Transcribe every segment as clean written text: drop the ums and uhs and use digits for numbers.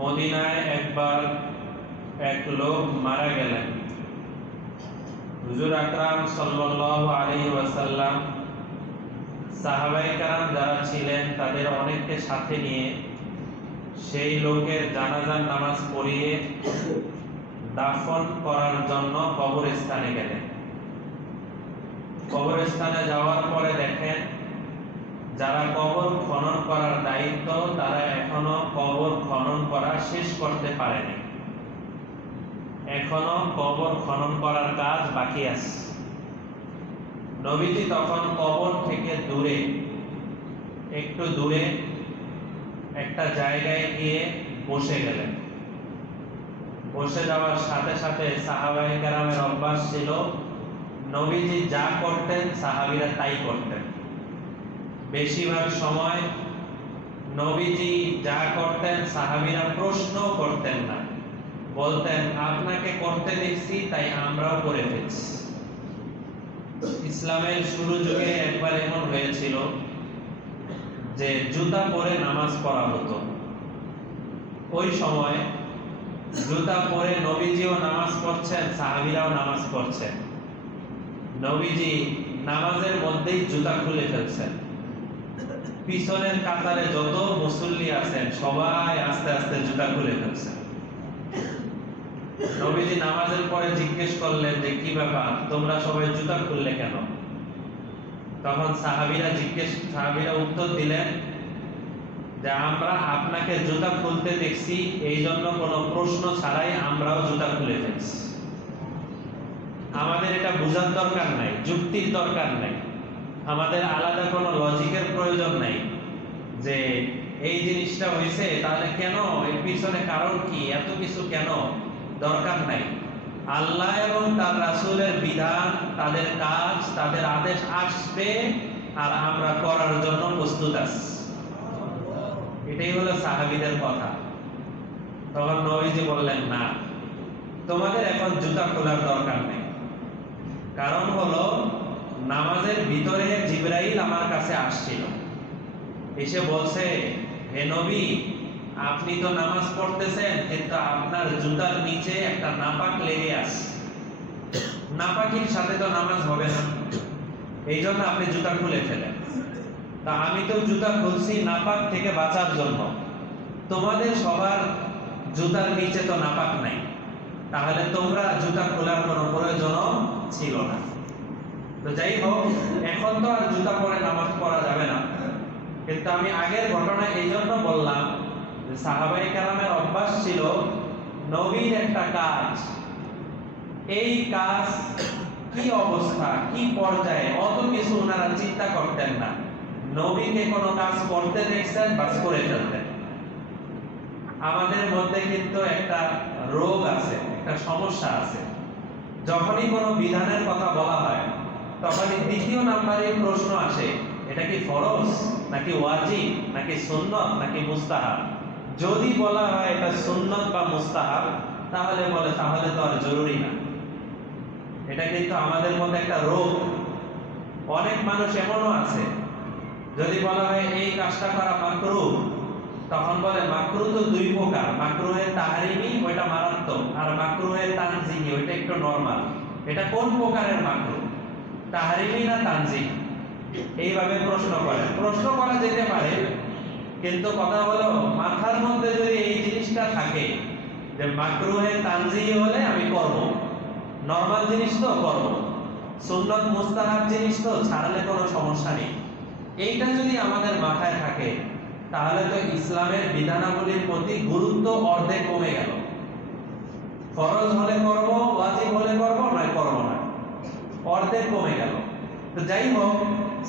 মদিনায় একবার এক লোক মারা গেলেন। হুজুর আকরাম সাল্লাল্লাহু আলাইহি ওয়াসাল্লাম সাহাবায়ে কেরাম যারা ছিলেন তাদের অনেককে সাথে নিয়ে সেই লোকের জানাজার নামাজ পড়িয়ে দাফন করার জন্য কবরস্থানে গেলেন। কবরস্থানে যাওয়ার পরে দেখেন যারা কবর খনন করার দায়িত্ব তারা এখনো কবর খনন করা শেষ করতে পারেনি, এখনো কবর খনন করার কাজ বাকি আছে। নবীজি তখন কবর থেকে দূরে, একটু দূরে একটা জায়গায় গিয়ে বসে গেলেন। বসে যাওয়ার সাথে সাথে সাহাবায়ে কেরামের অভ্যাস ছিল নবীজি যা করতেন সাহাবীরা তাই করতেন। বেশিরভাগ সময় নবীজি যা করতেন সাহাবীরা প্রশ্ন করতেন না, বলতেন আপনাকে করতে দেখছি তাই আমরাও করে ফেলছি। ইসলামের শুরু যুগে একবার এমন হয়েছিল যে জুতা পরে নামাজ পড়া হতো। ওই সময় জুতা পরে নবীজিও নামাজ পড়ছেন, সাহাবীরাও নামাজ পড়ছেন। নবীজি নামাজের মধ্যেই জুতা খুলে ফেলছেন। পিছনের কাতারে যত মুসল্লি আছেন সবাই আস্তে আস্তে জুতা খুলে ফেলছেন। নবীজি নামাজের পরে জিজ্ঞেস করলেন যে কি ব্যাপার, তোমরা সবাই জুতা খুললে কেন? তখন সাহাবীরা উত্তর দিলেন যে আমরা আপনাকে জুতা খুলতে দেখছি, এই জন্য কোনো প্রশ্ন ছাড়াই আমরাও জুতা খুলে ফেলছি। আমাদের এটা বোঝার দরকার নাই, যুক্তির দরকার নাই, আমাদের আলাদা কোনো লজিকের প্রয়োজন নাই যে এই জিনিসটা হয়েছে তাহলে কেন, এর পিছনে কারণ কি, এত কিছু কেন, দরকার নাই। আল্লাহ এবং তার রাসূলের বিধান, তাদের কাজ, তাদের আদেশ আসবে আর আমরা করার জন্য প্রস্তুত আছি। এটাই হলো সাহাবীদের কথা। তখন নবীজি বললেন না, তোমাদের এখন জুতা খোলার দরকার নেই। কারণ হলো নামাজের ভিতরে জিবরাইল আমার কাছে আসছিল, এসে বলছে হে নবী আপনি তো নামাজ পড়তেছেন কিন্তু আপনার জুতার নিচে একটা নাপাক লেগে আছে, নাপাকির সাথে তো নামাজ হবে না, এই জন্য আপনি জুতা খুলে ফেলেন। তা আমি তো জুতা খুলছি নাপাক থেকে বাঁচার জন্য, তোমাদের সবার জুতার নিচে তো নাপাক নাই, তাহলে তোমরা জুতা খোলার কোনো প্রয়োজনও ছিল না। তো যাই হোক, এখন তো আর জুতা পরে নামাজ পড়া যাবে না, কিন্তু আমি আগের ঘটনা এই জন্য বললাম যে সাহাবায়ে কেরামের অভ্যাস ছিল নবীর একটা কাজ, এই কাজ কি অবস্থা কি পর্যায়ে অত কিছু ওনারা চিন্তা করতেন না। নবীকে কোনো কাজ করতে দেখছেন বাস করে ফেলতেন। আমাদের মধ্যে কিন্তু একটা রোগ আছে, একটা সমস্যা আছে, যখনই কোনো বিধানের কথা বলা হয় তখনই দ্বিতীয় নাম্বারে প্রশ্ন আসে এটা কি ফরজ নাকি ওয়াজিব নাকি সুন্নত নাকি মুস্তাহাব। যদি বলা হয় এটা সুন্নত বা মুস্তাহাব তাহলে বলে তাহলে তো আর জরুরি না। এটা কিন্তু আমাদের মধ্যে একটা রোগ। অনেক মানুষ এমনও আছে যদি বলা হয় এই কাজটা করা মাকরুহ, তখন বলে মাকরুহ তো দুই প্রকার, মাকরুহে তাহরিমি ওইটা মারাত্মক, আর মাকরুহে তানজিহি ওইটা একটু নরমাল। এটা কোন প্রকারের মাকরুহ, তাহরিমি না তানজিহি? এইভাবে প্রশ্ন করা যেতে পারে, কিন্তু কথা হলো মাথার মধ্যে যদি এই জিনিসটা থাকে যে মাকরুহে তানজিহি হলে আমি করব, নরমাল জিনিস তো করব, সুন্নাত মুস্তাহাব জিনিস তো ছাড়লে কোনো সমস্যা নেই, এইটা যদি আমাদের মাথায় থাকে তাহলে তো ইসলামের বিধানাবলীর প্রতি গুরুত্ব অর্ধেক কমে গেল। ফরজ হলে করব, ওয়াজিব হলে করব, নয় করব না, অর্ধেক কমে গেল। তো যাই হোক,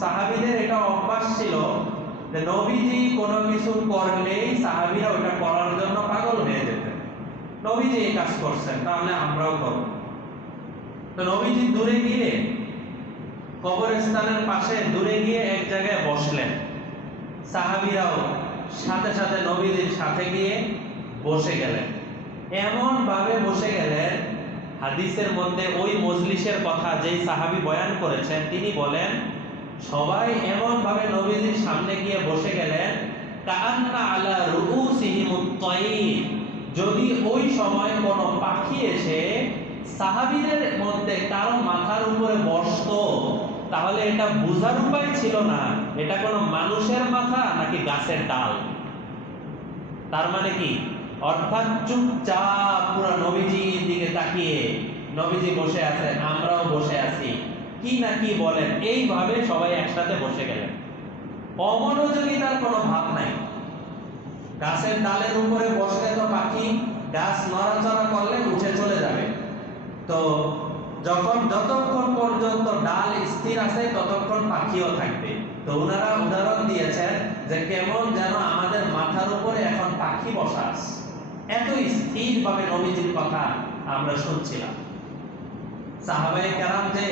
সাহাবীদের এটা অভ্যাস ছিল যে নবীজি কোনো কিছু করলেই সাহাবীরা ওটা করার জন্য পাগল হয়ে যেতেন। নবীজি এই কাজ করছেন তাহলে আমরাও করব। তো নবীজি দূরে গিয়ে কবরস্থানের পাশে দূরে গিয়ে এক জায়গায় বসলেন। সাহাবীরাও সাথে সাথে নবীজির সাথে গিয়ে বসে গেলেন। এমন ভাবে বসে গেলেন, হাদিসের মধ্যে ওই মজলিসের কথা যেই সাহাবী বয়ান করেছেন তিনি বলেন সবাই এমন ভাবে নবীজির সামনে গিয়ে বসে গেলেন কাআন্না আলা রুউসিহিমুত তায়র, যদি ওই সময় কোনো পাখি এসে সাহাবীদের মধ্যে কারো মাথার উপরে বসতো, তাহলে এটা বোঝার উপায় ছিল না এটা কোনো মানুষের মাথা নাকি গাছের ডাল। তার মানে কি, অর্থাৎ চুপচাপ পুরো নবীজির দিকে তাকিয়ে, নবীজি বসে আছে, আমরাও বসে আছি, কি না কি বলেন, এইভাবে সবাই একসাথে বসে গেলেন। অমনোযোগিতার কোনো ভাব নাই। গাছের ডালের উপরে বসলে তো পাখি গাছ নড়াচড়া করলে উঠে চলে যাবে, তো যতক্ষণ পর্যন্ত ডাল স্থির আছে ততক্ষণ পাখিও থাকবে। তো ওনারা উদাহরণ দিয়েছেন যে কেমন যেন আমাদের মাথার উপরে এখন পাখি বসা আছে, এত স্থির ভাবে নবীজির কথা আমরা শুনছিলাম। সাহাবায়ে কেরাম যে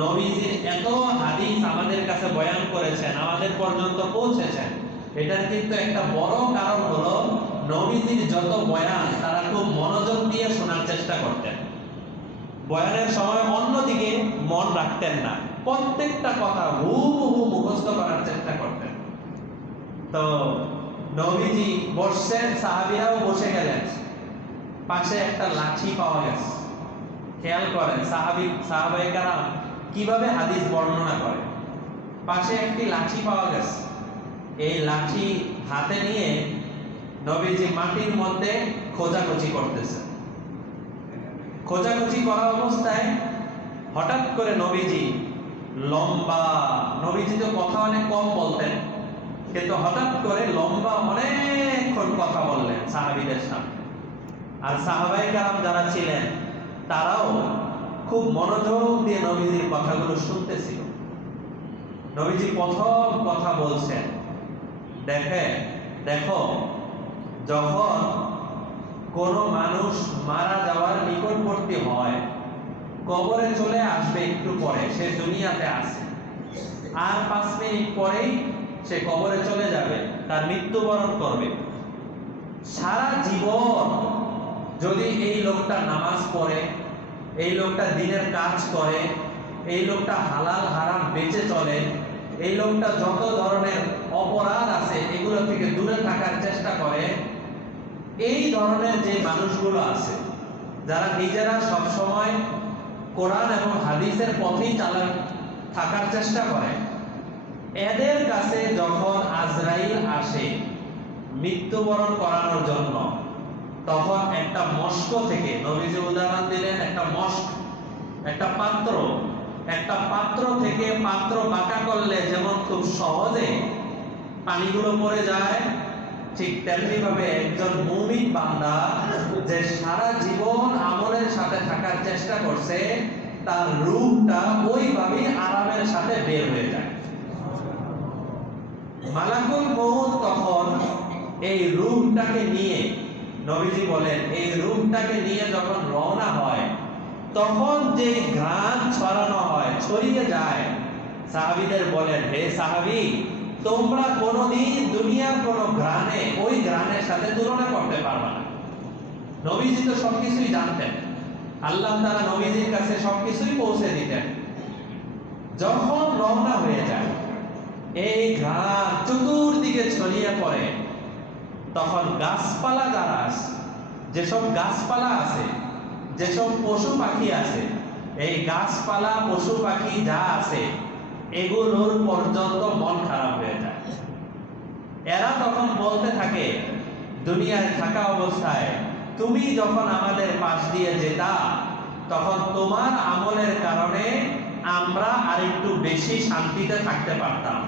নবীজির এত হাদিস আমাদের কাছে বয়ান করেছেন, আমাদের পর্যন্ত পৌঁছেছেন, এটার কিন্তু একটা বড় কারণ হলো নবীজির যত বয়ান তারা খুব মনোযোগ দিয়ে শোনার চেষ্টা করতেন। বয়ানের সময় অন্যদিকে মন রাখতেন না, প্রত্যেকটা কথা হুবহু মুখস্থ করার চেষ্টা করতেন। তো নবীজি বসছেন, সাহাবীরাও বসে গেলেন, পাশে একটা লাঠি পাওয়া গেছে। খেয়াল করেন সাহাবায়ে কেরাম কিভাবে হাদিস বর্ণনা করে। পাশে একটি লাঠি পাওয়া গেছে, এই লাঠি হাতে নিয়ে নবীজি মাটির মধ্যে খোঁজাখুঁজি করতেছে। খোঁজাখুঁজি করা অবস্থায় হঠাৎ করে নবীজি তো কথা অনেক কম বলতেন, কিন্তু হঠাৎ করে লম্বা অনেকক্ষণ কথা বললেন সাহাবীদের সামনে। আর সাহাবায়ে কেরাম যারা ছিলেন তারাও খুব মনোযোগ দিয়ে নবীজির কথাগুলো শুনতেছিল। নবীজি প্রথম কথা বলছেন, দেখো যখন কোনো মানুষ মারা যাওয়ার নিকটবর্তী হয়, কবরে চলে আসবে একটু পরে, সে দুনিয়াতে আছে, আর 5 মিনিট পরেই সে কবরে চলে যাবে, তার মৃত্যুবরণ করবে। সারা জীবন যদি এই লোকটা নামাজ পড়ে, এই লোকটা দিনের কাজ করে, এই লোকটা হালাল হারাম বেঁচে চলে, এই লোকটা যত ধরনের অপরাধ আছে এগুলো থেকে দূরে থাকার চেষ্টা করে, এই ধরনের যে মানুষগুলো আছে যারা নিজেরা সব সময় কোরআন এবং হাদিসের পথেই থাকার চেষ্টা করে, এদের কাছে যখন আজরাইল আসে মৃত্যুবরণ করানোর জন্য, তখন একটা মস্ক থেকে, নবীজি উদাহরণ দিলেন একটা মস্ক, একটা পাত্র থেকে, পাত্র বাঁকা করলে যেমন খুব সহজে পানিগুলো পড়ে যায়, ঠিক তেমনি ভাবে একজন মুমিন বান্দা যে সারা জীবন আমলের সাথে থাকার চেষ্টা করছে, তার রূহটা ওইভাবেই আরামের সাথে বের হয়ে যায়। মালাকুল মউত তখন এই রূহটাকে নিয়ে, নবীজি বলেন এই রূহটাকে নিয়ে যখন রওনা হয়, তখন যে ঘ্রাণ ছড়ানো হয়, ছড়িয়ে যায়, সাহাবীদের বলেন, হে সাহাবী, তোমরা কোনোদিন দুনিয়ার কোনো ঘ্রাণে ওই ঘ্রাণের সাথে তুলনা করতে পারবে না। নবীজি তো সবকিছুই জানতেন, আল্লাহ তাআলা নবীজির কাছে সবকিছুই পৌঁছে দিতেন। যখন রওনা হয়ে যায়, এই ঘ্রাণ চতুর্দিকে ছড়িয়ে পড়ে, তখন গাছপালা যারা আছে, যেসব গাছপালা আছে, যেসব পশু পাখি আছে, এই গাছপালা পশু পাখি যা আছে এগুলোর পর্যন্ত মন খারাপ হয়ে যায়। এরা তখন বলতে থাকে দুনিয়ায় থাকা অবস্থায়, তুমি যখন আমাদের পাশ দিয়ে যেতা, তখন তোমার আমলের কারণে আমরা আরেকটু বেশি শান্তিতে থাকতে পারতাম।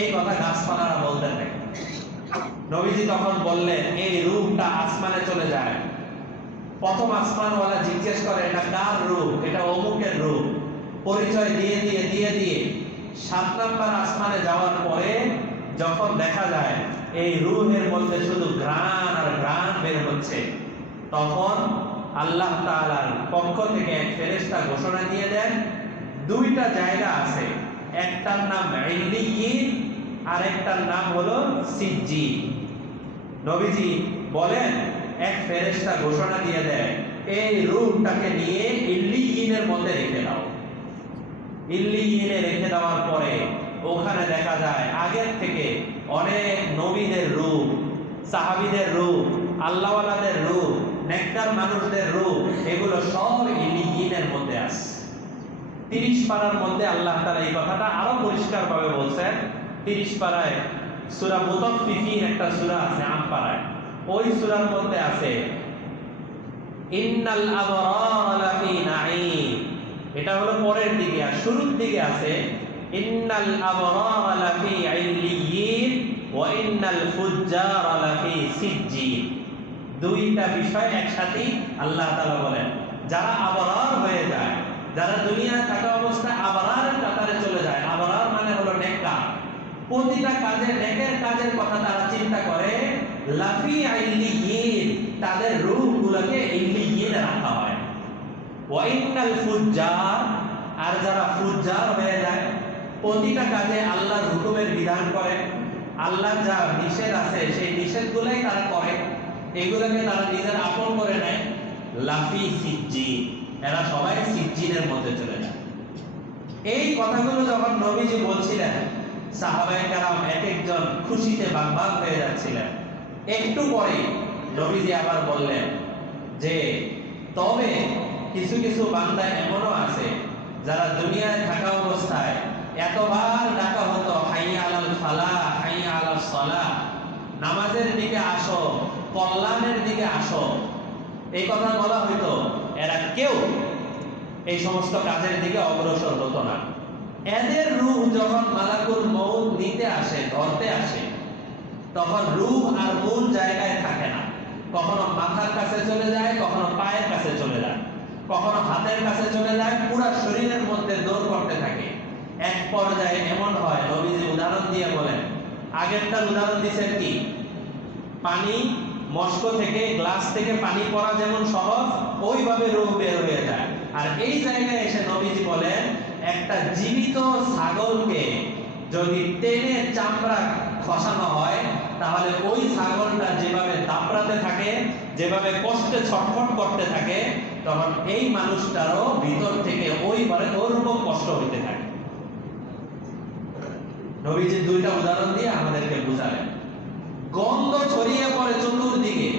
এই কথা গাছপালারা বলতে থাকে। নবীজি তখন বললেন, এই রূহটা আসমানে চলে যায়। প্রথম আসমানওয়ালা জিজ্ঞেস করে, এটা কার রূহ? এটা অমুকের রূহ। পরিচয় দিয়ে 7 নাম্বার আসমানে যাওয়ার পরে যখন দেখা যায় এই রূহের মধ্যে শুধু ঘ্রাণ আর ঘ্রাণ বের হচ্ছে, তখন আল্লাহ তাআলার পক্ষ থেকে এক ফেরেশতা ঘোষণা দিয়ে দেন, 2টা জায়গা আছে, একটার নাম ইল্লিয়িন আর একটার নাম হলো সিজ্জিন। নবীজি বলেন, এক ফেরেশতা ঘোষণা দিয়ে দেয়, এই রূহটাকে নিয়ে ইল্লিয়িনের মধ্যে রেখে দাও। ইল্লিয়িনে রেখে দেওয়ার পরে ওখানে দেখা যায় আগের থেকে অনেক নবীদের রূহ, সাহাবীদের রূহ আল্লাহওয়ালাদের রূপ, নেককার মানুষদের রূপ, এগুলো সব ইলিয়িনের মধ্যে আছে। 30 পারার মধ্যে আল্লাহ তাআলা এই কথাটা আরো পরিষ্কারভাবে বলছেন। 30 পারায় সূরা মুতাফফিফিন একটা সূরা আছে আম পারায়, ওই সূরার মধ্যে আছে ইন্নাল আবরার লাফি নাঈম। এটা হলো পরের দিকে, আর শুরুর দিকে আছে ইন্নাল আবরার লাফি ইল্লিয়িন ওয়া ইন্নাল ফুজ্জার লাফি সিজ্জিন। দুইটা বিষয় একসাথে আল্লাহ তাআলা বলেন, যারা আবরার হয়ে যায়, যারা দুনিয়ায় থাকা অবস্থায় আবরারের কাতারে চলে যায়, আবরার মানে হলো নেককার, প্রতিটা কাজে নেকের কাজের কথা তারা চিন্তা করে, লাফি ইল্লিয়িন, তাদের রূহগুলোকে ইল্লিয়িনে রাখা হয়। ওয়া ইন্নাল ফুজ্জার, আর যারা ফুজ্জার হয়ে যায়, প্রতিটা কাজে আল্লাহর হুকুমের বিধান করে, আল্লাহ যা নিষেধ আছে সেই নিষেধগুলোই তারা করে, এগুলোকে তারা নিজের আপন করে নেয়, লাফি সিজ্জিন, এরা সবাই সিজ্জিনের মধ্যে চলে যায়। এই কথাগুলো যখন নবীজি বলছিলেন, সাহাবায়ে কেরাম এক একজন খুশিতে বাগবাগ হয়ে যাচ্ছিলেন। একটু পরে নবীজি আবার বললেন যে তবে কিছু কিছু বান্দা এমনও আছে যারা দুনিয়ায় থাকা অবস্থায় এতবার ডাকা হতো হাইয়া আলাল ফালাহ, হাইয়া আলাস সালাহ, নামাজের দিকে আসো, কল্যাণের দিকে আসো, এই কথা বলা হইতো, এরা কেউ এই সমস্ত কাজের দিকে অগ্রসর হতো না। এদের রূহ যখন মালাকুল মউত নিতে আসে, ধরতে আসে, তখন রূহ আর মূল জায়গায় থাকে না। কখনো মাথার কাছে চলে যায়, কখনো পায়ের কাছে চলে যায়, কখনো হাতের কাছে চলে যায়, পুরো শরীরের মধ্যে দৌড় করতে থাকে। এক পর্যায়ে এমন হয়, নবীজি উদাহরণ দিয়ে বলেন, আগেরটার উদাহরণ দিয়েছেন কি, পানি মস্ক থেকে, গ্লাস থেকে পানি পড়া যেমন সহজ, ওইভাবে রূহ বের হয়ে যায়। আর এই জায়গায় এসে নবীজি বলেন, একটা জীবিত ছাগলকে যদি টেনে চামড়া খসানো হয়, তাহলে ওই ছাগলটা যেভাবে দাপড়াতে থাকে, যেভাবে কষ্টে ছটফট করতে থাকে, তখন এই মানুষটারও ভিতর থেকে ওইভাবে ওরকম কষ্ট হইতে থাকে। নবীজি দুইটা উদাহরণ দিয়ে আমাদেরকে বুঝালেন। গন্ধ ছড়িয়ে পড়ে চতুর্দিকে,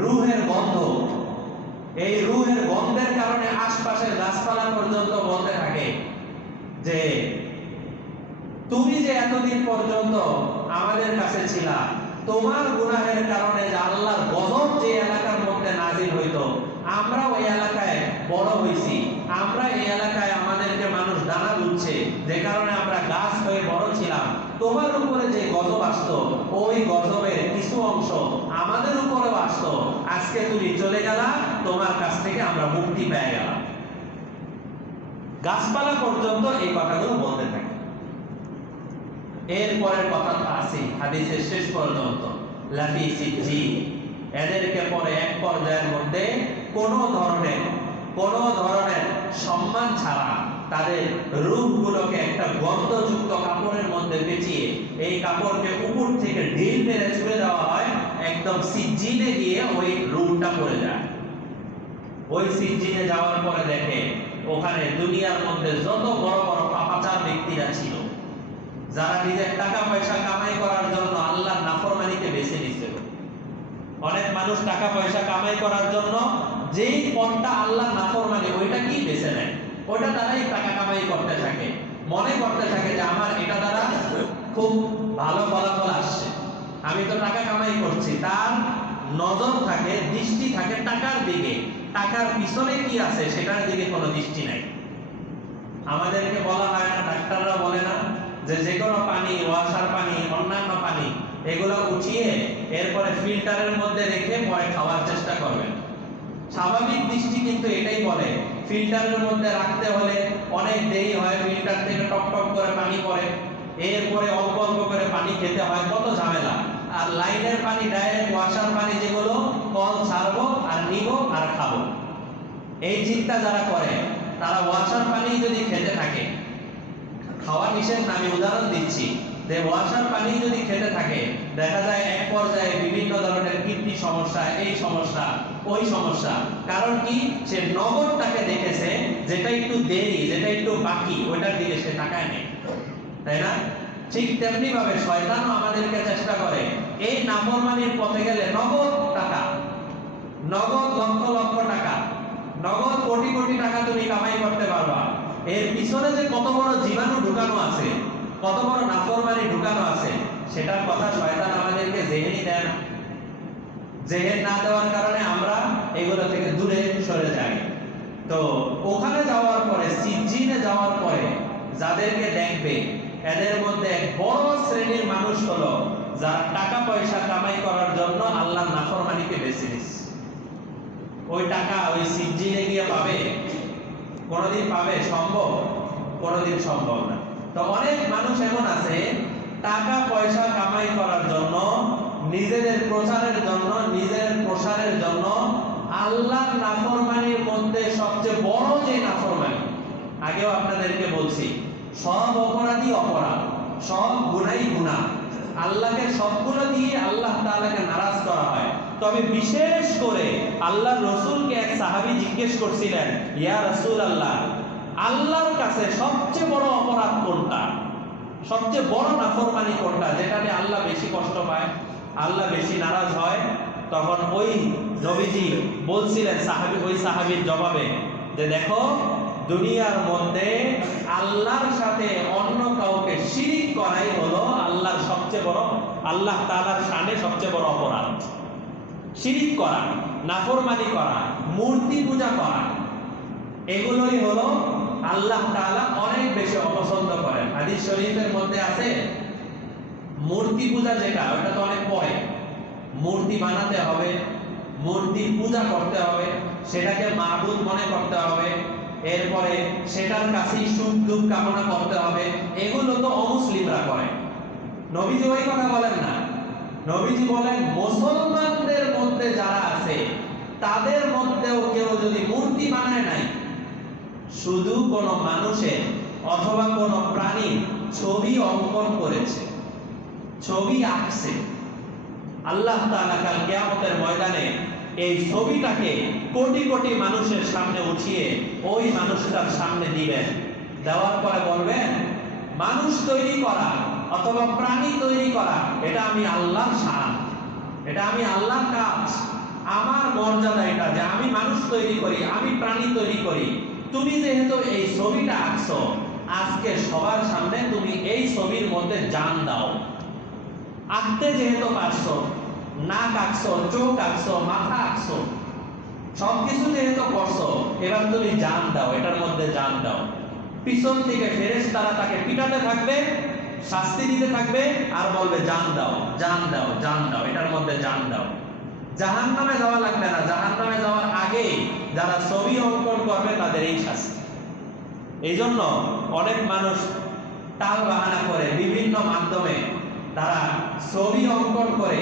রূহের গন্ধ, এই রূহের গন্ধের কারণে আশপাশের গাছপালা পর্যন্ত বলতে থাকে যে তুমি যে এতদিন পর্যন্ত আমাদের কাছে ছিলা, তোমার গুনাহের কারণে যে আল্লাহর গজব যে এলাকার মধ্যে নাজিল হইতো, আমরা ওই এলাকায় বড় হইছি, আমরা এই এলাকায় আমাদেরকে মানুষ দানা দিচ্ছে, যে কারণে আমরা গাছ হয়ে বড় ছিলাম, তোমার উপরে যে গজব আসতো, ওই গজবের কিছু অংশ আমাদের উপরেও আসতো, আজকে তুমি চলে গেলা, তোমার কাছ থেকে আমরা মুক্তি পেয়ে গেলাম। গাছপালা পর্যন্ত এই কথাগুলো বলতে থাকে। এরপরের কথাটা আছে হাদিসের শেষ পর্যন্ত, লাফি সিজ্জিন, এদেরকে পরে এক পর্যায়ের মধ্যে কোনো ধরনের সম্মান ছাড়া তাদের রূপগুলোকে একটা গন্ধযুক্ত কাপড়ের মধ্যে পেঁচিয়ে, এই কাপড়কে উপর থেকে ঢিল মেরে ছুঁড়ে দেওয়া হয়, একদম সিজ্জিনে গিয়ে ওই রূপটা পড়ে যায়। ওই সিজ্জিনে যাওয়ার পরে দেখে ওখানে দুনিয়ার মধ্যে যত বড় বড় পাপাচার ব্যক্তিরা ছিল, যারা নিজের টাকা পয়সা কামাই করার জন্য আল্লাহর নাফরমানিকে বেছে নিছিল। অনেক মানুষ টাকা পয়সা কামাই করার জন্য যেই পথটা আল্লাহর নাফরমানি, ওইটা কি বেছে নেয়, ওটা দ্বারাই টাকা কামাই করতে থাকে, মনে করতে থাকে যে আমার এটা দ্বারা খুব ভালো ফলাফল আসছে, আমি তো টাকা কামাই করছি। তার নজর থাকে, দৃষ্টি থাকে টাকার দিকে, টাকার পিছনে কি আছে সেটার দিকে কোনো দৃষ্টি নাই। আমাদেরকে বলা হয় না, ডাক্তাররা বলে না যে কোনো পানি, ওয়াসার পানি, অন্যান্য পানি, এগুলো উঠিয়ে এরপরে ফিল্টারের মধ্যে রেখে পরে খাওয়ার চেষ্টা করবেন। স্বাভাবিক দৃষ্টি কিন্তু এটাই বলে, ফিল্টারের মধ্যে রাখতে হলে অনেক দেরি হয়, ফিল্টার থেকে টপ টপ করে পানি পড়ে, এরপরে অল্প অল্প করে পানি খেতে হয়, কত ঝামেলা। আর লাইনের পানি, ডাইরেক্ট ওয়াসার পানি, যেগুলো কল ছাড়বো আর নিব আর খাবো, এই চিন্তা যারা করে, তারা ওয়াসার পানি যদি খেতে থাকে, খাওয়া নিষেধ না, আমি উদাহরণ দিচ্ছি, যে ওয়াসার পানি যদি খেতে থাকে, দেখা যায় এক পর্যায়ে বিভিন্ন ধরনের কিডনি সমস্যা, এই সমস্যা, ওই সমস্যা। কারণ কি, সে নগদটাকে দেখেছে, যেটা একটু দেরি, যেটা একটু বাকি, ওইটার দিকে সে তাকায় নেই, তাই না? ঠিক তেমনি ভাবে শয়তানও আমাদেরকে চেষ্টা করে এই নাফরমানির পথে গেলে নগদ টাকা, নগদ লক্ষ লক্ষ টাকা, নগদ কোটি কোটি টাকা তুমি কামাই করতে পারবা। এর পিছনে যে কত বড় জীবাণু ঢুকানো আছে, কত বড় নাফরমানি ঢুকানো আছে, সেটার কথা শয়তান আমাদেরকে জেহেনি দেয় না। জেহেন না দেওয়ার কারণে আমরা এগুলো থেকে দূরে সরে যাই। তো ওখানে যাওয়ার পরে, সিজ্জিনে যাওয়ার পরে যাদেরকে দেখবে, এদের মধ্যে এক বড় শ্রেণীর মানুষ হলো যারা টাকা পয়সা কামাই করার জন্য আল্লাহর নাফরমানিকে বেছে নিচ্ছে। ওই টাকা ওই সিজ্জিনে গিয়ে পাবে? কোনোদিন পাবে? সম্ভব? কোনোদিন সম্ভব না। তো অনেক মানুষ এমন আছে টাকা পয়সা কামাই করার জন্য, নিজেদের প্রচারের জন্য, নিজের প্রসারের জন্য আল্লাহর নাফরমানির মধ্যে সবচেয়ে বড় যে নাফরমানি, আগেও আপনাদেরকে বলছি, সব অপরাধী অপরাধ, সব গুনাই গুনাহ, আল্লাহকে সবগুলো দিয়ে আল্লাহ তাআলাকে নারাজ করা হয়। তবে বিশেষ করে আল্লাহর রাসূলকে এক সাহাবী জিজ্ঞেস করছিলেন, ইয়া রাসূলুল্লাহ, আল্লাহর কাছে সবচেয়ে বড় অপরাধ কোনটা, সবচেয়ে বড় নাফরমানি কোনটা, যেটাতে আল্লাহ বেশি কষ্ট পায়, আল্লাহ বেশি নারাজ হয়? তখন ওই নবীজি বলছিলেন সাহাবী, ওই সাহাবীর জবাবে যে দেখো, দুনিয়ার মধ্যে আল্লাহর সাথে অন্য কাউকে শিরিক করাই হলো আল্লাহর সবচেয়ে বড়, আল্লাহ তাআলার শানে সবচেয়ে বড় অপরাধ। শিরিক করা, নাফরমানি করা, মূর্তি পূজা করা, এগুলোই হলো আল্লাহ তাআলা অনেক বেশি অপছন্দ করেন। হাদিস শরীফের মধ্যে আছে মূর্তি পূজা যেটা, ওটা তো অনেক পরে, মূর্তি বানাতে হবে, মূর্তি পূজা করতে হবে, সেটাকে মাবুদ মনে করতে হবে, এরপরে সেটার কাছেই সুখ দুঃখ কামনা করতে হবে, এগুলো তো অমুসলিমরা করে। নবীজি ওই কথা বলেন না। নবীজি বলেন মুসলমানদের মধ্যে যারা আছে তাদের মধ্যেও কেউ যদি মূর্তি বানায় নাই, শুধু কোনো মানুষের অথবা কোনো প্রাণীর ছবি অঙ্কন করেছে, ছবি আঁকছে, আল্লাহ তাআলা কাল কিয়ামতের ময়দানে এই ছবিটাকে কোটি কোটি মানুষের সামনে উঠিয়ে ওই মানুষটার সামনে দিবেন। দেওয়ার পরে বলবেন, মানুষ তৈরি করা অথবা প্রাণী তৈরি করা এটা আমি আল্লাহর শান, এটা আমি আল্লাহর কাজ, আমার মর্যাদা এটা যে আমি মানুষ তৈরি করি, আমি প্রাণী তৈরি করি। তুমি যেহেতু এই ছবিটা আঁকছো, আজকে সবার সামনে তুমি এই ছবির মধ্যে জান দাও। আঁকতে যেহেতু পারছো, নাক আঁকছো, চোখ আঁকছো, মাথা আঁকছো, সবকিছু যেহেতু করছো, এবার তুমি জান দাও, এটার মধ্যে জান দাও। পিছন থেকে ফেরেশতারা তাকে পিটাতে থাকবে, শাস্তি দিতে থাকবে, আর বলবে জান দাও, জান দাও, জান দাও, এটার মধ্যে জান দাও। জাহান্নামে যাওয়া লাগবে না, জাহান্নামে যাওয়ার আগে যারা ছবি অঙ্কন করবে তাদের এই শাস্তি। এই জন্য অনেক মানুষ টাল বাহানা করে বিভিন্ন মাধ্যমে তারা ছবি অঙ্কন করে।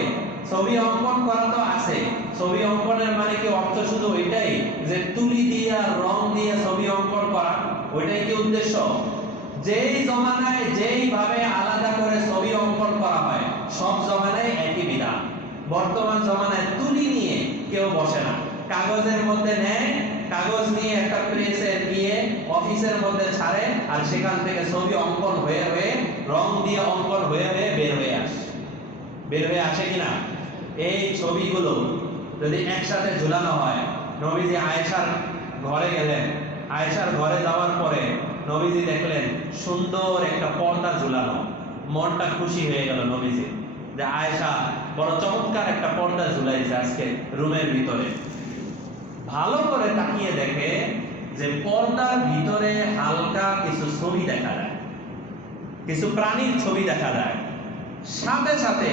ছবি অঙ্কন করা তো আছে, ছবি অঙ্কনের মানে কি অর্থ শুধু ওইটাই যে তুলি দিয়ে রং দিয়ে ছবি অঙ্কন করা, ওইটাই কি উদ্দেশ্য? যেই জমানায় যেইভাবে আলাদা করে ছবি অঙ্কন করা হয়, সব জমানায় একই বিধান। বর্তমান জমানায় তুলি নিয়ে কেউ বসে না, কাগজের মধ্যে নেয়, কাগজ নিয়ে একটা প্রেসে দিয়ে অফিসের মধ্যে ছাড়ে, আর সেখান থেকে ছবি অঙ্কন হয়ে হয়ে, রং দিয়ে অঙ্কন হয়ে হয়ে বের হয়ে আসে। বের হয়ে আসে কিনা? এই ছবিগুলো যদি একসাথে ঝুলানো হয়, নবীজি আয়েশার ঘরে গেলেন, আয়েশার ঘরে যাওয়ার পরে নবীজি দেখলেন সুন্দর একটা পর্দা ঝুলানো, মনটা খুশি হয়ে গেল নবীজি যে আয়েশা বড় চমৎকার একটা পর্দা ঝুলাইছে আজকে রুমের ভিতরে। ভালো করে তাকিয়ে দেখে যে পর্দার ভিতরে হালকা কিছু ছবি দেখা যায়, কিছু প্রাণীর ছবি দেখা যায়। সাথে সাথে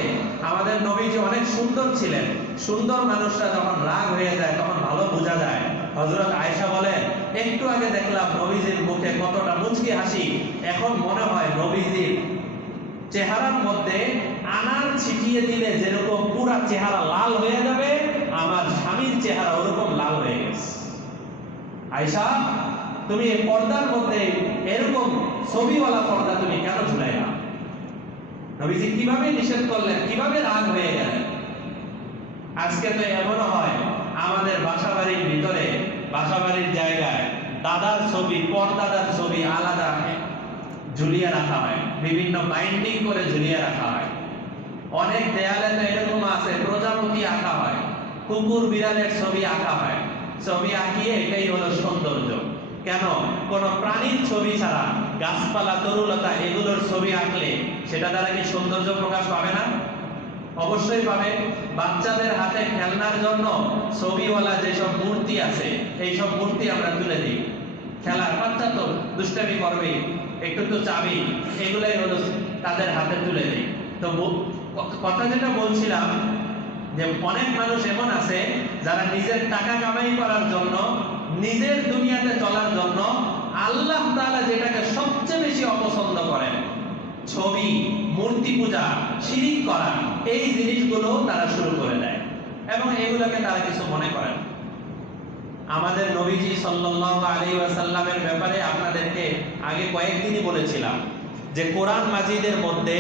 আমাদের নবীজি অনেক সুন্দর ছিলেন, সুন্দর মানুষরা যখন রাগ হয়ে যায় তখন ভালো বোঝা যায়। হযরত আয়েশা বলেন, একটু আগে দেখলাম নবীজির মুখে কতটা মুচকি হাসি, এখন মনে হয় নবীজির চেহারার মধ্যে আনার ছিটিয়ে দিলে যেরকম পুরা চেহারা লাল হয়ে যাবে, আমার স্বামীর চেহারা ওরকম লাল হয়ে গেছে। আয়েশা, তুমি এই পর্দার মধ্যে এরকম ছবিওয়ালা পর্দা তুমি কেন ঝুলাইলা? নবীজি কিভাবে নিষেধ করলেন, কিভাবে রাগ হয়ে গেলেন? আজকে তো এমনও হয় আমাদের বাসাবাড়ির ভিতরে, বাসাবাড়ির জায়গায় দাদার ছবি, পর্দাদার ছবি আলাদা ঝুলিয়ে রাখা হয়, বিভিন্ন বাইন্ডিং করে ঝুলিয়ে রাখা হয়। অনেক দেয়ালে তো এরকম আছে প্রজাপতি আঁকা হয়, কুকুর বিড়ালের ছবি আঁকা হয়, ছবি আঁকিয়ে এটাই হলো সৌন্দর্য। কেন? কোন প্রাণীর ছবি ছাড়া গাছপালা তরুলতা এগুলোর ছবি আঁকলে সেটা দ্বারা কি সৌন্দর্য প্রকাশ পাবে না? অবশ্যই পাবে। বাচ্চাদের হাতে খেলনার জন্য ছবিওয়ালা যেসব মূর্তি আছে এইসব মূর্তি আমরা তুলে দিই, খেলার বাচ্চা তো দুষ্টামি করবে, একটু তো চাবি, এগুলাই হলো তাদের হাতে তুলে দিই। তো কথা যেটা বলছিলাম যে অনেক মানুষ এমন আছে যারা নিজের টাকা কামাই করার জন্য, নিজের দুনিয়াতে চলার জন্য আল্লাহ তাআলা যেটাকে সবচেয়ে বেশি অপছন্দ করেন, ছবি, মূর্তি পূজা, শিরিক করা, এই জিনিসগুলো তারা শুরু করে দেয় এবং এগুলোকে তারা কিছু মনে করেন। আমাদের নবীজি সাল্লাল্লাহু আলাইহি ওয়াসাল্লামের ব্যাপারে আপনাদেরকে আগে কয়েকদিনই বলেছিলাম যে কোরআন মাজিদের মধ্যে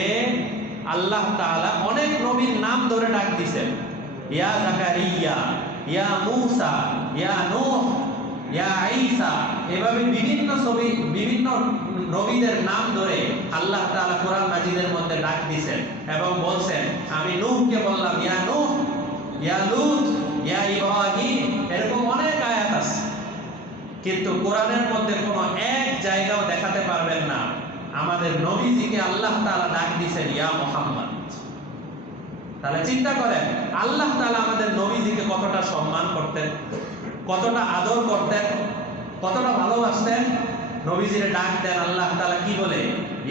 আল্লাহ তাআলা অনেক নবীর নাম ধরে ডাক দিয়েছেন। ইয়া জাকারিয়া, ইয়া মূসা, ইয়া নূহ, ইয়া ঈসা, এভাবে বিভিন্ন নবীদের নাম ধরে আল্লাহ তাআলা কোরআন মাজিদের মধ্যে ডাক দিয়েছেন এবং বলছেন, আমি নূহকে বললাম ইয়া নূহ, ইয়া লূত, ইয়া ইব্রাহিম, এরকম অনেক আয়াত আছে। কিন্তু কোরআনের মধ্যে কোনো এক জায়গাও দেখাতে পারবেন না আমাদের নবীজিকে আল্লাহ তাআলা ডাক দিয়েছেন ইয়া মুহাম্মদ। তাহলে চিন্তা করেন আল্লাহ তাআলা আমাদের নবীজিকে কতটা সম্মান করতেন, কতটা আদর করতেন, কতটা ভালোবাসতেন। নবীজির ডাক দেন আল্লাহ তাআলা কি বলে?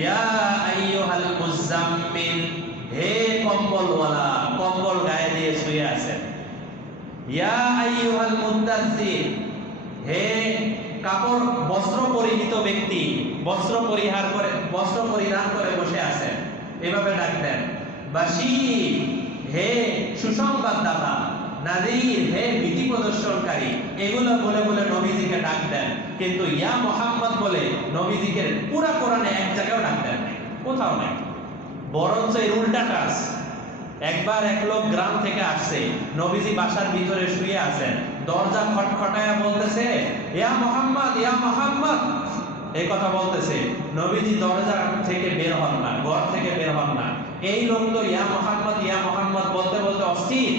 ইয়া আইয়ুহাল মুজাম্মিল, হে কম্বলওয়ালা, কম্বল গায়ে দিয়ে শুয়ে আছেন। ইয়া আইয়ুহাল মুদ্দাসসির, হে কাপড় বস্ত্র পরিহিত ব্যক্তি, বস্ত্র পরিধান করে বসে আছেন, এভাবে ডাক দেন। বাশীর, হে সুসংবাদদাতা, নাযীর, হে ভীতি প্রদর্শনকারী, এগুলো বলে বলে নবীজিকে ডাক দেন। কিন্তু ইয়া মুহাম্মদ বলে নবীজিকে পুরা কোরআনে এক জায়গায়ও ডাক দেন নাই, কোথাও নাই। বরঞ্চ এর উল্টাটা আছে। একবার এক লোক গ্রাম থেকে আসছে, নবীজি বাসার ভিতরে শুয়ে আছেন, দরজা খটখটায়া বলতেছে ইয়া মুহাম্মদ, ইয়া মুহাম্মদ, এই কথা বলতেছে। নবীজি দরজা থেকে বের হন না, ঘর থেকে বের হন না। এই লোক তো ইয়া মুহাম্মদ, ইয়া মুহাম্মদ বলতে বলতে অস্থির।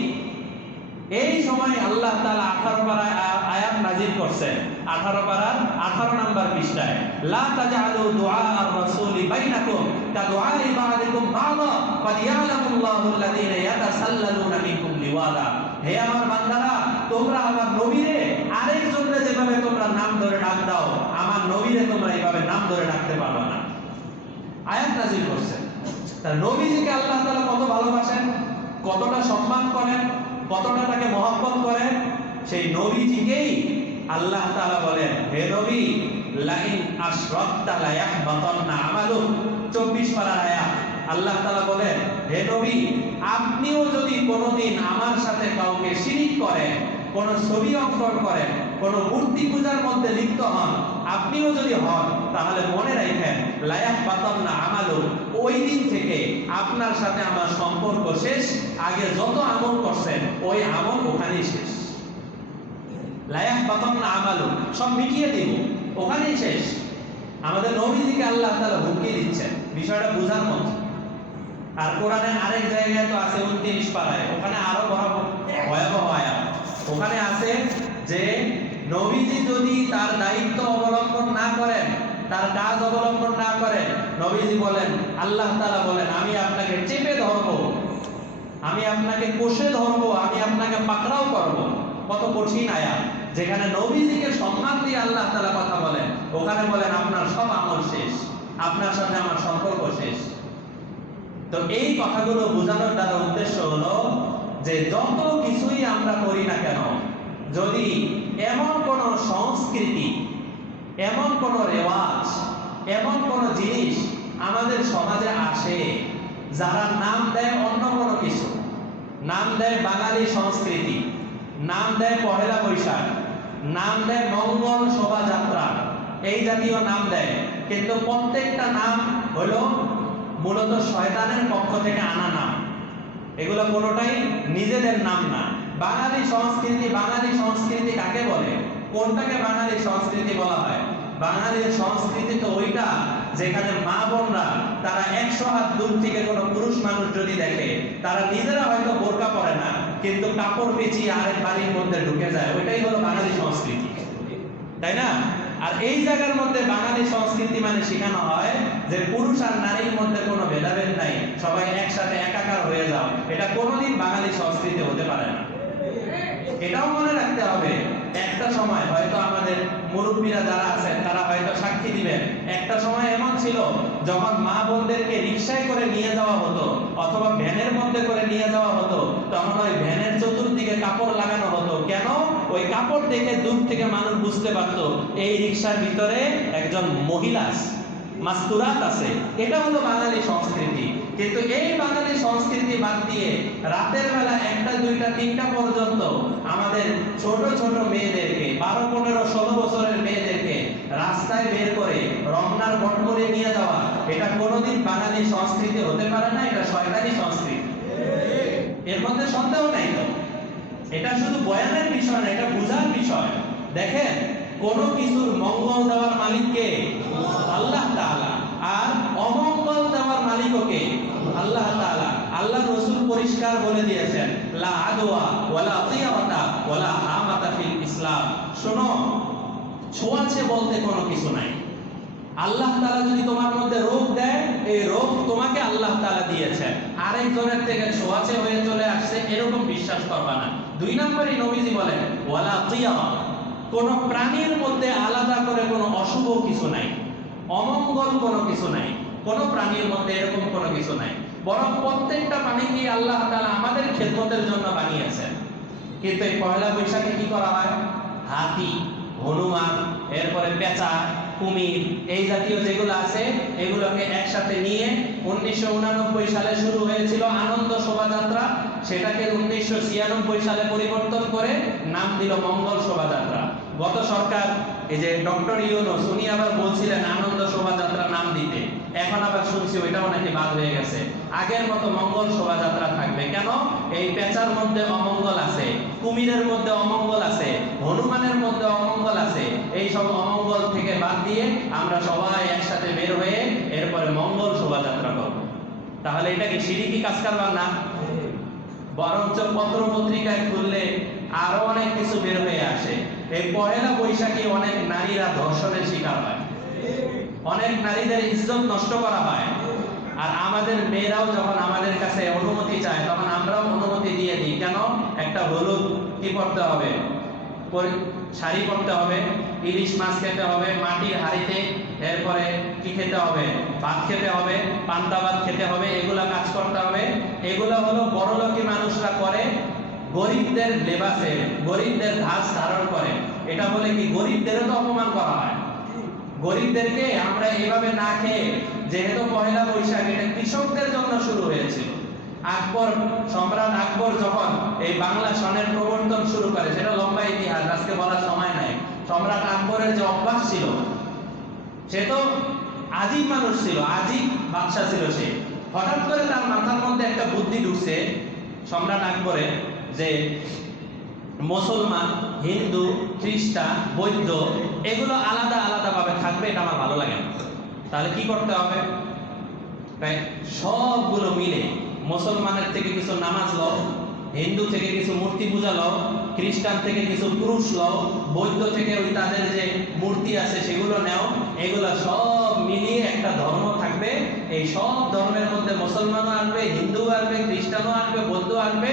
এই সময় আল্লাহ তাআলা 18 পারায় আয়াত নাযিল করছেন, 18 পারার 18 নাম্বার পৃষ্ঠায়, লা তাজআলু দুআ আর-রাসূলি বাইনাকুম কাদুআই বা'দিকুম বা'দা ক্বাদ ইয়ালামুল্লাহু আল্লাযীনা ইয়াতাসাল্লালুনা মিনকুম লিওয়াদা। হে আমার বান্দারা, তোমরা আমার নবীরে আরেকজনকে যেভাবে তোমরা নাম ধরে ডাক দাও, আমার নবীরে তোমরা এইভাবে নাম ধরে ডাকতে পারবে না। আয়াত নাযিল করছেন। তা নবীজিকে আল্লাহ তাআলা কত ভালোবাসেন, কতটা সম্মান করেন, কতটা তাকে মহব্বত করেন, সেই নবীজিকেই আল্লাহ তাআলা বলেন, হে নবী, লাইন আশরাকতা লা ইয়াহবাতান্না আমালুক, 24 পারার আয়াত। আল্লাহ তাআলা বলেন, হে নবী, আপনিও যদি কোনোদিন আমার সাথে কাউকে শিরিক করেন, কোন ছবি অঙ্কন করেন, কোন মূর্তি পূজার মধ্যে লিপ্ত হন, আপনিও যদি হন, তাহলে মনে রাখেন লা ইয়াহবাতান্না আমালুক, ওই দিন থেকে আপনার সাথে আমার সম্পর্ক শেষ। আগে যত আমল করছেন ওই আমল ওখানেই শেষ। লা ইয়াহবাতান্না আমালুক, সব মিটিয়ে দেব, ওখানেই শেষ। আমাদের নবীজিকে আল্লাহ তাআলা হুমকি দিচ্ছেন, বিষয়টা বোঝার মতো। আর কোরআনে আরেক জায়গায় তো আছে 29 পারায়, ওখানে আরো ভয়াবহ আয়াত। ওখানে আছে যে নবীজি যদি তার দায়িত্ব অবলম্বন না করেন, তার কাজ অবলম্বন না করেন, নবীজি বলেন, আল্লাহ তাআলা বলেন, আমি আপনাকে চেপে ধরবো, আমি আপনাকে কষে ধরবো, আমি আপনাকে পাকড়াও করব। কত কঠিন আয়াত, যেখানে নবীজিকে সম্মান দিয়ে আল্লাহ তাআলা কথা বলেন, ওখানে বলেন আপনার সব আমল শেষ, আপনার সাথে আমার সম্পর্ক শেষ। তো এই কথাগুলো বোঝানোর দ্বারা উদ্দেশ্য হলো যে যত কিছুই আমরা করি না কেন, যদি এমন কোন সংস্কৃতি, এমন কোন রেওয়াজ, এমন কোন জিনিস আমাদের সমাজে আসে যারা নাম দেয় অন্য কোনো কিছু, নাম দেয় বাঙালি সংস্কৃতি, নাম দেয় পহেলা বৈশাখ, নাম দেয় মঙ্গল শোভাযাত্রা, এই জাতীয় নাম দেয়, কিন্তু প্রত্যেকটা নাম হলো মূলত শয়তানের পক্ষ থেকে আনা নাম। এগুলো কোনোটাই নিজেদের নাম না। বাঙালি সংস্কৃতি কাকে বলে? কোনটাকে বাঙালি সংস্কৃতি বলা হয়? বাঙালির সংস্কৃতি তো ওইটা যেখানে মা বোনরা তারা 100 হাত দূর থেকে কোনো পুরুষ মানুষ যদি দেখে, তারা নিজেরা হয়তো বোরকা পরে না, কিন্তু কাপড় পেঁচিয়ে আরেক বাড়ির মধ্যে ঢুকে যায়। ওইটাই হলো বাঙালি সংস্কৃতি, তাই না? আর এই জায়গার মধ্যে বাঙালি সংস্কৃতি মানে শেখানো হয় যে পুরুষ আর নারীর মধ্যে কোনো ভেদাভেদ নাই, সবাই একসাথে একাকার হয়ে যাও। এটা কোনোদিন বাঙালি সংস্কৃতি হতে পারে না। এটাও মনে রাখতে হবে, একটা সময় হয়তো আমাদের মুরব্বীরা যারা আছেন তারা হয়তো সাক্ষী দিবেন, একটা সময় এমন ছিল যখন মা বোনদেরকে রিকশায় করে নিয়ে যাওয়া হতো অথবা ভ্যানের মধ্যে করে নিয়ে যাওয়া হতো, তখন ওই ভ্যানের চতুর্দিকে কাপড় লাগানো হতো। কেন? ওই কাপড় দেখে দূর থেকে মানুষ বুঝতে পারতো এই রিকশার ভিতরে একজন মহিলা মাস্তুরাত আছে। এটা হলো বাঙালি সংস্কৃতি। কিন্তু এই বাঙালি সংস্কৃতি বাদ দিয়ে রাতের বেলা 1টা 2টা 3টা পর্যন্ত আমাদের ছোট ছোট মেয়েদেরকে 12 15 16 বছরের মেয়েদেরকে রাস্তায় বের করে রমনার বটমূলে নিয়ে যাওয়া, এটা কোনোদিন বাঙালি সংস্কৃতি হতে পারে না। এটা শয়তানি সংস্কৃতি, এর মধ্যে সন্দেহ নাই। তো এটা শুধু বয়ানের বিষয় না, এটা বুঝার বিষয়। দেখেন, কোন কিছুর মঙ্গল দেওয়ার মালিক কে? আল্লাহ তাআলা। আর অমঙ্গল দেওয়ার মালিকও কে? আল্লাহ তাআলা। আল্লাহ রাসূল পরিষ্কার বলে দিয়েছেন, লা আদওয়া ওয়ালা তিয়ারাতা ওয়ালা হামাতা ফিল ইসলাম। শোনো, ছোঁয়াচে বলতে কোনো কিছু নাই। আল্লাহ তাআলা যদি তোমার মধ্যে রোগ দেয়, এই রোগ তোমাকে আল্লাহ তাআলা দিয়েছেন, আরেকজনের থেকে ছোঁয়াচে হয়ে চলে আসছে এরকম বিশ্বাস করবা না। 2 নম্বরই নবীজি বলেন, ওয়ালা তিয়ারা, কোন প্রাণীর মধ্যে আলাদা করে কোনো অশুভ কিছু নাই, অমঙ্গল কোনো কিছু নাই, কোন প্রাণীর মধ্যে এরকম কোনো কিছু নাই। বরং প্রত্যেকটা প্রাণীকে আল্লাহ তাআলা আমাদের খেদমতের জন্য বানিয়েছেন। কিন্তু এই পয়লা বৈশাখে কি করা হয়? হাতি, হনুমান, এরপরে পেঁচা, কুমির, এই জাতীয় যেগুলো আছে এগুলোকে একসাথে নিয়ে 1989 সালে শুরু হয়েছিল আনন্দ শোভাযাত্রা, সেটাকে 1996 সালে পরিবর্তন করে নাম দিল মঙ্গল শোভাযাত্রা। গত সরকার, এই যে ডক্টর ইউনূস, উনি আবার বলছিলেন আনন্দ শোভাযাত্রা নাম দিতে, এখন আবার শুনছি ওইটাও নাকি বাদ হয়ে গেছে। আগের মতো মঙ্গল শোভাযাত্রা থাকবে। কেন? এই পেঁচার মধ্যে অমঙ্গল আছে, কুমিরের মধ্যে অমঙ্গল আছে, হনুমানের মধ্যে অমঙ্গল আছে। এই সব অমঙ্গল থেকে বাদ দিয়ে আমরা সবাই একসাথে বের হয়ে এরপরে মঙ্গল শোভাযাত্রা করব। তাহলে এটা কি শিরকি কাজ কারবার না? বরঞ্চ পত্র পত্রিকায় খুললে আরো অনেক কিছু বের হয়ে আসে। এই পহেলা বৈশাখে অনেক নারীরা ধর্ষণের শিকার হয়, অনেক নারীদের ইজ্জত নষ্ট করা হয়। আর আমাদের মেয়েরাও যখন আমাদের কাছে অনুমতি চায় তখন আমরাও অনুমতি দিয়ে দিই। কেন? একটা হলুদ কি পড়তে হবে, শাড়ি পরতে হবে, ইলিশ মাছ খেতে হবে মাটির হাড়িতে, এরপরে কি খেতে হবে? ভাত খেতে হবে, পান্তা ভাত খেতে হবে, এগুলা কাজ করতে হবে। এগুলা হলো বড়লোকী মানুষরা করে, গরিবদের লেবাসে, গরিবদের ধাঁচ ধারণ করে। এটা বলে কি? গরিবদেরও তো অপমান করা হয়। গরিবদেরকে আমরা এভাবে না খেয়ে, যেহেতু পহেলা বৈশাখ এটা কৃষকদের জন্য শুরু হয়েছিল। আকবর, সম্রাট আকবর যখন এই বাংলা সনের প্রবর্তন শুরু করে, সেটা লম্বা ইতিহাস, আজকে বলার সময় নাই। সম্রাট আকবরের যে অভ্যাস ছিল, সে তো আজীব মানুষ ছিল, আজীব বাদশা ছিল সে। হঠাৎ করে তার মাথার মধ্যে একটা বুদ্ধি ঢুকছে সম্রাট আকবরের, যে মুসলমান, হিন্দু, খ্রিস্টান, বৌদ্ধ এগুলো আলাদা আলাদা ভাবে থাকবে, এটা আমার ভালো লাগে না। তাহলে কি করতে হবে? সবগুলো মিলে মুসলমানের থেকে কিছু নামাজ লও, হিন্দু থেকে কিছু মূর্তি পূজা লও, খ্রিস্টান থেকে কিছু পুরুষ লও, বৌদ্ধ থেকে ওই তাদের যে মূর্তি আছে সেগুলো নেও, এগুলো সব মিলিয়ে একটা ধর্ম থাকবে। এই সব ধর্মের মধ্যে মুসলমানও আসবে, হিন্দু আসবে, খ্রিস্টানও আসবে, বৌদ্ধ আসবে।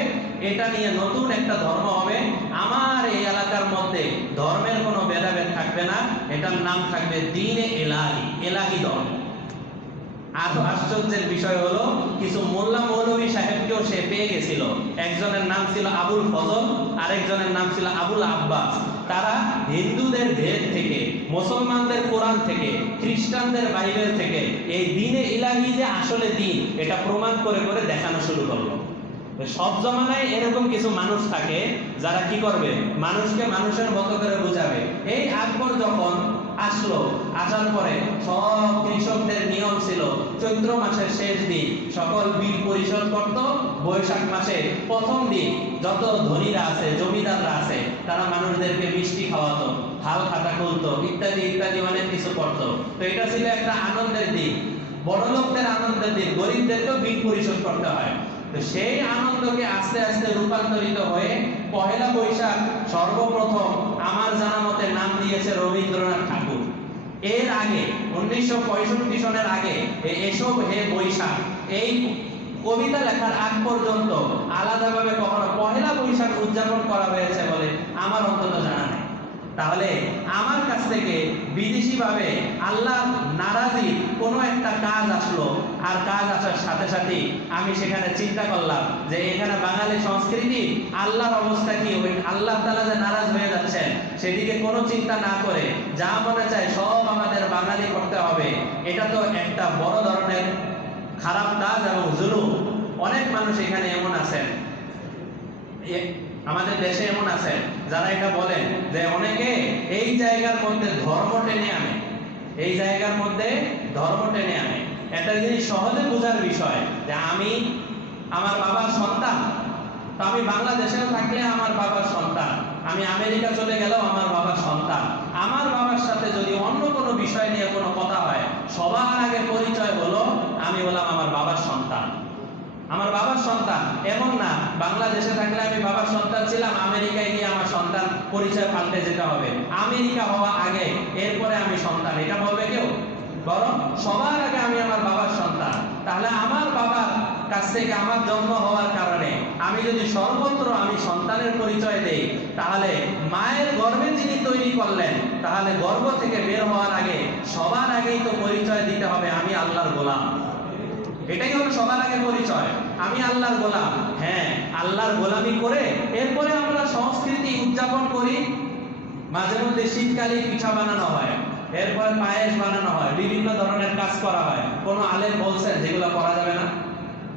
এটা নিয়ে নতুন একটা ধর্ম হবে। আমার এই এলাকার মধ্যে ধর্মের কোনো ভেদাভেদ থাকবে না, এটার নাম থাকবে দ্বীনে ইলাহি, ইলাহি ধর্ম। আর আশ্চর্যের বিষয় হলো, কিছু মোল্লা মৌলভী সাহেবকেও সে পেয়ে গেছিল। একজনের নাম ছিল আবুল ফজল, আরেকজনের নাম ছিল আবুল আব্বাস। তারা হিন্দুদের ভেদ থেকে, মুসলমানদের কোরআন থেকে, খ্রিস্টানদের বাইবেল থেকে এই দ্বীনে ইলাহি যে আসলে দ্বীন, এটা প্রমাণ করে করে দেখানো শুরু করলো। সব জমানায় এরকম কিছু মানুষ থাকে যারা কি করবে? মানুষকে মানুষের মতো করে বুঝাবে। এই আকবর যখন আসলো, আসার পরে সব কৃষকদের নিয়ম ছিল চৈত্র মাসের শেষ দিন সকল বিল পরিশোধ করত, বৈশাখ মাসে প্রথম দিন যত ধনীরা আছে, জমিদাররা আছে, তারা মানুষদেরকে মিষ্টি খাওয়াতো। হাল খাতা খুলতো, ইত্যাদি ইত্যাদি অনেক কিছু করতো। তো এটা ছিল একটা আনন্দের দিক, বড় লোকদের আনন্দের দিক, গরিবদেরকেও বিল পরিশোধ করতে হয়। তো সেই আনন্দকে আস্তে আস্তে রূপান্তরিত হয়ে পহেলা বৈশাখ সর্বপ্রথম আমার জানা মতে নাম দিয়েছে রবীন্দ্রনাথ ঠাকুর। এর আগে 1965 সনের আগে এসব হে বৈশাখ এই কবিতা লেখার আগ পর্যন্ত আলাদাভাবে কখনো পহেলা বৈশাখ উদযাপন করা হয়েছে বলে আমার অন্তত জানা নেই। তাহলে আমার কাছ থেকে বিদেশি ভাবে আল্লাহ নারাজি কোনো একটা কাজ আসলো, আর কাজ আসার সাথে সাথে আমি সেখানে চিন্তা করলাম যে এখানে বাঙালি সংস্কৃতি আল্লাহর অবস্থা কি, ওই আল্লাহ তাআলা যে নারাজ হয়ে যাচ্ছেন সেদিকে কোনো চিন্তা না করে যা মনে চায় সব আমাদের বাঙালি করতে হবে, এটা তো একটা বড় ধরনের খারাপ কাজ এবং জুলুম। অনেক মানুষ এখানে এমন আছেন, আমাদের দেশে এমন আছে যারা এটা বলেন যে অনেকে এই জায়গার মধ্যে ধর্ম টেনে আনে, এই জায়গার মধ্যে ধর্ম টেনে আনে। একটা জিনিস সহজে বোঝার বিষয় যে আমি আমার বাবার সন্তান, তো আমি বাংলাদেশেও থাকলে আমার বাবার সন্তান, আমি আমেরিকা চলে গেলেও আমার বাবার সন্তান। আমার বাবার সাথে যদি অন্য কোনো বিষয় নিয়ে কোনো কথা হয়, সবার আগে পরিচয় হলো আমি হলাম আমার বাবার সন্তান, আমার বাবার সন্তান। এমন না বাংলাদেশে থাকলে আমি বাবার সন্তান ছিলাম, আমেরিকায় গিয়ে আমার সন্তান পরিচয় পাল্টে যেতে হবে, আমেরিকা হওয়া আগে এরপরে আমি সন্তান, এটা বলবে কেউ? বরং সবার আগে আমি আমার বাবার সন্তান। তাহলে আমার বাবার কাছ থেকে আমার জন্ম হওয়ার কারণে আমি যদি সর্বত্র আমি সন্তানের পরিচয় দেই, তাহলে মায়ের গর্ভে যিনি তৈরি করলেন, তাহলে গর্ভ থেকে বের হওয়ার আগে সবার আগেই তো পরিচয় দিতে হবে আমি আল্লাহর গোলাম। এটাই হলো সবার আগে পরিচয়, আমি আল্লাহর গোলাম। হ্যাঁ, আল্লাহর গোলামি করে এরপরে আমরা সংস্কৃতি উদযাপন করি। মাঝে মধ্যে শীতকালে পিঠা বানানো হয়, এরপরে পায়েস বানানো হয়, বিভিন্ন ধরনের কাজ করা হয়। কোনো আলেম বলছেন যেগুলো করা যাবে না?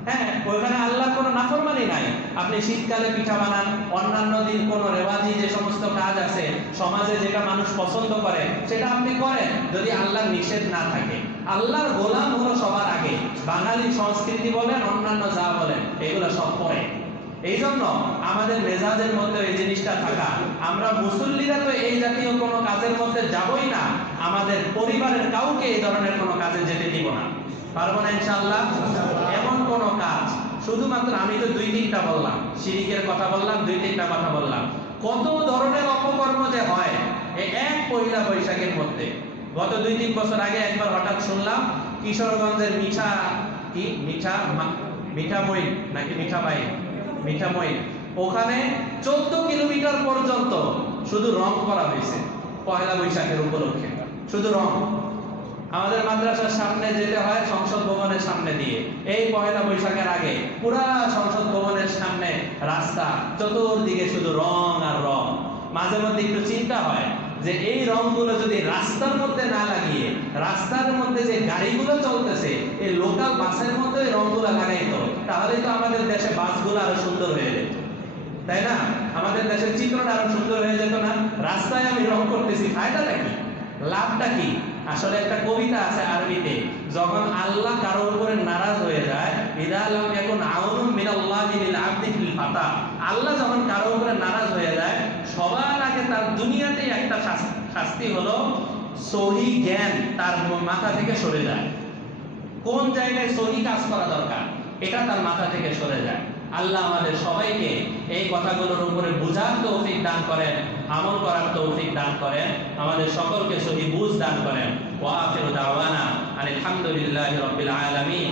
হ্যাঁ, ওইখানে আল্লাহর কোনো নাফরমানি নাই। আপনি শীতকালে পিঠা বানান, অন্যান্য দিন কোনো রেওয়াজি যে সমস্ত কাজ আছে সমাজে যেটা মানুষ পছন্দ করে সেটা আপনি করেন, যদি আল্লাহর নিষেধ না থাকে। আল্লাহর গোলাম হলো সবার আগে। বাঙালি সংস্কৃতি বলেন, অন্যান্য যা বলেন, এগুলো সব পরে। এই জন্য আমাদের মেজাজের মধ্যে এই জিনিসটা থাকা, আমরা মুসল্লিরা তো এই জাতীয় কোনো কাজের মধ্যে যাবই না, আমাদের পরিবারের কাউকে এই ধরনের কোনো কাজে যেতে দিব না। পারবো না ইনশাআল্লাহ? এমন কোন কাজ, শুধুমাত্র আমি তো 2-3টা বললাম, শিরিকের কথা বললাম, 2-3টা কথা বললাম, কত ধরনের অপকর্ম যে হয় এই এক পয়লা বৈশাখের মধ্যে। গত 2-3 বছর আগে একবার হঠাৎ শুনলাম কিশোরগঞ্জের মিঠামই নাকি মিঠামই, ওখানে 14 কিলোমিটার পর্যন্ত শুধু রং করা হয়েছে পয়লা বৈশাখের উপলক্ষে, শুধু রং। আমাদের মাদ্রাসার সামনে যেতে হয় সংসদ ভবনের সামনে দিয়ে, এই পয়লা বৈশাখের আগে পুরা সংসদ ভবনের সামনে রাস্তা চতুর্দিকে শুধু রং আর রং। মাঝে মধ্যে একটু চিন্তা হয় যে এই রংগুলো যদি রাস্তার মধ্যে না লাগিয়ে রাস্তার মধ্যে যে গাড়িগুলো চলতেছে এই লোকাল বাসের মধ্যে এই রংগুলো লাগাইতো, তাহলে তো আমাদের দেশে বাসগুলো আরো সুন্দর হয়ে যেত, তাই না? আমাদের দেশের চিত্রটা আরো সুন্দর হয়ে যেত না? রাস্তায় আমি রং করতেছি, ফায়দাটা কি, লাভটা কি? আসলে একটা কবিতা আছে আরবিতে, যখন আল্লাহ কারোর উপরে নারাজ হয়ে যায়, ইদা লাম ইয়াকুন আউনুম মিনাল্লাহি লিল আবদি ফিল ফাতা, আল্লাহ যখন কারোর উপরে নারাজ হয়ে যায় সবার আগে তার দুনিয়াতেই একটা শাস্তি হলো সহি জ্ঞান তার মাথা থেকে সরে যায়। কোন জায়গায় সহি কাজ করা দরকার এটা তার মাথা থেকে সরে যায়। আল্লাহ আমাদের সবাইকে এই কথাগুলোর উপরে বুঝার তৌফিক দান করেন, আমল করার তৌফিক দান করেন, আমাদের সকলকে সহি বুঝ দান করেন। ওয়া আখিরু দাওয়ানা আলহামদুলিল্লাহি রাব্বিল আলামিন।